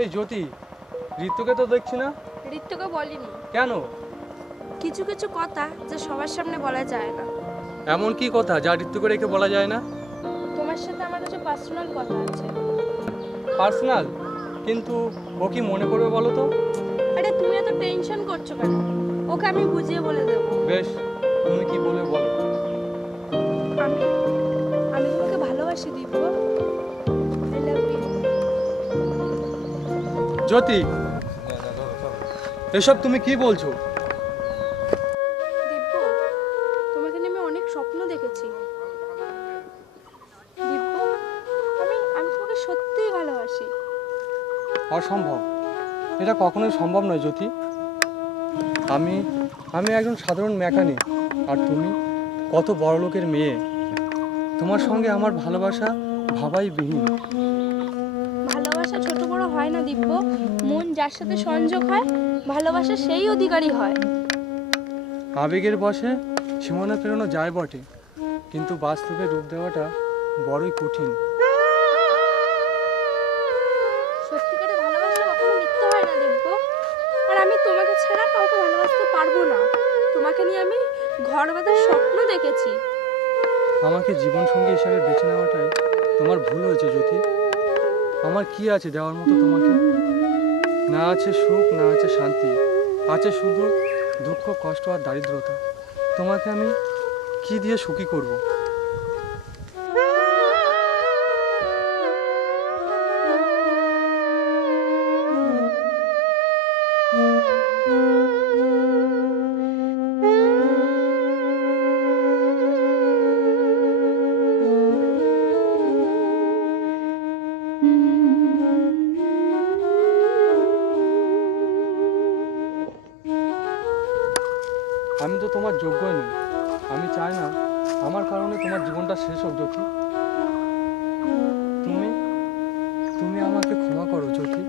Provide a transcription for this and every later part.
এই জ্যোতি, ঋতুকে তো দেখছি না। ঋতুকে বলিনি। কেন? কিছু কিছু কথা যা সবার সামনে বলা যায় না। এমন কি কথা যা ঋতুকে রেখে বলা যায় না? তোমার সাথে আমার কিছু পার্সোনাল কথা আছে। পার্সোনাল? কিন্তু ও কি মনে করবে বলো তো? আরে তুমি এত টেনশন করছো কেন? ওকে আমি বুঝিয়ে বলে দেব। বেশ, তুমি কি বলে বলো। আমি আমি তোমাকে ভালোবাসি দিব্য। I love you. জ্যোতি, এসব তুমি কি বলছো? দিব্য, তোমাকে নিয়ে আমি অনেক স্বপ্ন দেখেছি। দিব্য, আমি তোমাকে সত্যিই ভালোবাসি। অসম্ভব, এটা কখনোই সম্ভব নয় জ্যোতি। আমি আমি একজন সাধারণ মেকানিক, আর তুমি কত বড় লোকের মেয়ে। তোমার সঙ্গে আমার ভালোবাসা ভাবাই বিহীন। ভালোবাসা ছোট বড় হয় না দিব্য, মন যার সাথে সংযোগ হয় ভালোবাসা সেই অধিকারী হয়। আবেগের বশে সীমানা পেরোনো যায় বটে, কিন্তু বাস্তবে রূপ দেওয়াটা বড়ই কঠিন। সত্যিকারের ভালোবাসা কখনো মিথ্যে হয় না দিব্য। আর আমি তোমাকে ছাড়া কাউকে ভালোবাসতে পারবো না। তোমাকে নিয়ে আমি ঘর বাঁধার স্বপ্ন দেখেছি। আমাকে জীবনসঙ্গী হিসাবে বেছে নেওয়াটাই তোমার ভুল হয়েছে জ্যোতি। আমার কি আছে দেওয়ার মতো তোমাকে? না আছে সুখ, না আছে শান্তি, আছে শুধু দুঃখ, কষ্ট আর দারিদ্রতা। তোমাকে আমি কি দিয়ে সুখী করব? আমি তো তোমার যোগ্যই নই। আমি চাই না আমার কারণে তোমার জীবনটা শেষ হোক জ্যোতি। তুমি তুমি আমাকে ক্ষমা করো জ্যোতি।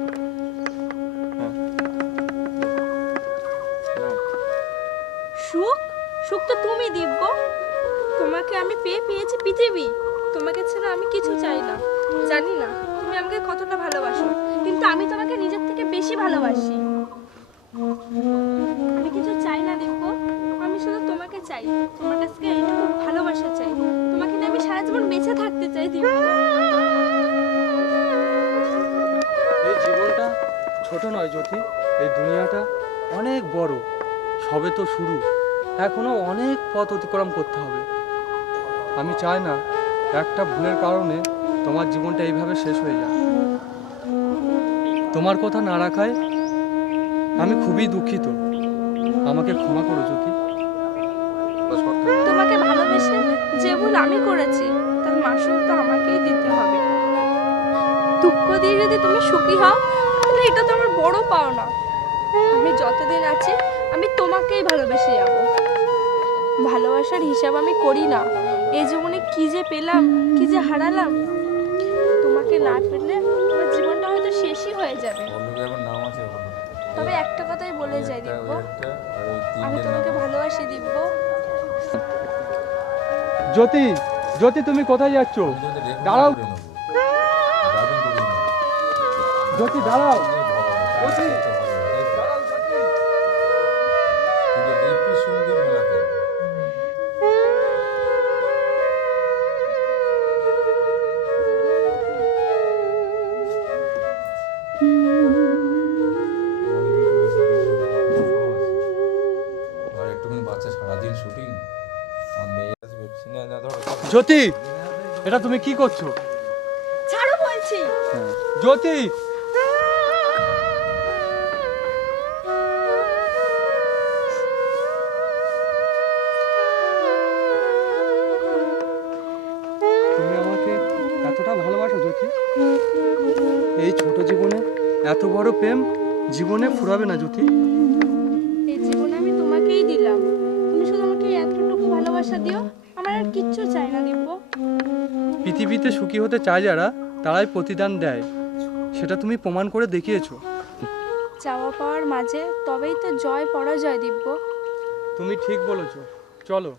সুখ সুখ তো তুমি দিব্য। তোমাকে আমি পেয়েছি পৃথিবী। তোমাকে ছাড়া আমি কিছু চাই না। জানি না তুমি আমাকে কতটা ভালোবাসো, কিন্তু আমি তোমাকে নিজের থেকে বেশি ভালোবাসি। আমি কিছু চাই না দিব্য, আমি শুধু তোমাকে চাই। তোমার কাছ থেকে এইটুকু ভালোবাসা চাই। তোমাকে নিয়ে আমি সারা জীবন বেঁচে থাকতে চাই দিব্য। এই জীবনটা ছোট নয় জ্যোতি, এই দুনিয়াটা অনেক বড়। সবে তো শুরু, এখনো অনেক পথ অতিক্রম করতে হবে। আমি চাই না একটা ভুলের কারণে তোমার জীবনটা এইভাবে শেষ হয়ে যায়। তোমার কথা না রাখায় আমি খুবই দুঃখিত। আমাকে ক্ষমা করো জ্যোতি। তোমাকে ভালোবেসে যে ভুল আমি করেছি তার মাসুল তো আমাকেই দিতে হবে। দুঃখ দিয়ে যদি তুমি সুখী হও তাহলে এটা তো আমার বড় পাওনা। আমি যতদিন আছি আমি তোমাকেই ভালোবেসে যাব। ভালোবাসার হিসাব আমি করি না। এই জীবনে কি যে পেলাম, কি যে হারালাম। তোমাকে না পেলে আমার জীবনটা হয়তো শেষই হয়ে যাবে। পল্লবী এখন নাম আছে ওখানে। তবে একটা কথাই বলে যাই একটা, দিব্য, ওই একটা, আর ওই আমি তিনটে তোমাকে নাম। ভালোবাসি দিব্য। জ্যোতি, জ্যোতি তুমি কোথায় যাচ্ছ? আমি তোদের রেকর্ড দাঁড়াও। করে নেবো। দারুণ করে নেবো। জ্যোতি দাঁড়াও। নিয়ে ভগাবো, তাই জ্যোতি। তো ভালো, তাই তো? দাঁড়াও জ্যোতি। কিন্তু দেখবি সঙ্গীর মেলাতে অনেক কিছু রয়েছে, কিন্তু আমার show আছে। আর একটুখানি বাচ্চা সারাদিন শুটিং, আর মেয়ে আসবে না না ধরো জ্যোতি, এটা তুমি কি করছো? ছাড়ো বলছি। জ্যোতি, তুমি আমাকে এতটা ভালোবাসো জ্যোতি? এই ছোট জীবনে এত বড় প্রেম জীবনে ফুরাবে না জ্যোতি। এই জীবনে আমি তোমাকেই দিলাম, তুমি শুধু আমাকে এতটুকু ভালোবাসা দিও, আমার আর কিচ্ছু চাই না দিব্য। পৃথিবীতে সুখী হতে চায় যারা, তারাই প্রতিদান দেয়, সেটা তুমি প্রমাণ করে দেখিয়েছো। চাওয়া পাওয়ার মাঝে তবেই তো জয় পরাজয় দিব্য। তুমি ঠিক বলেছো, চলো।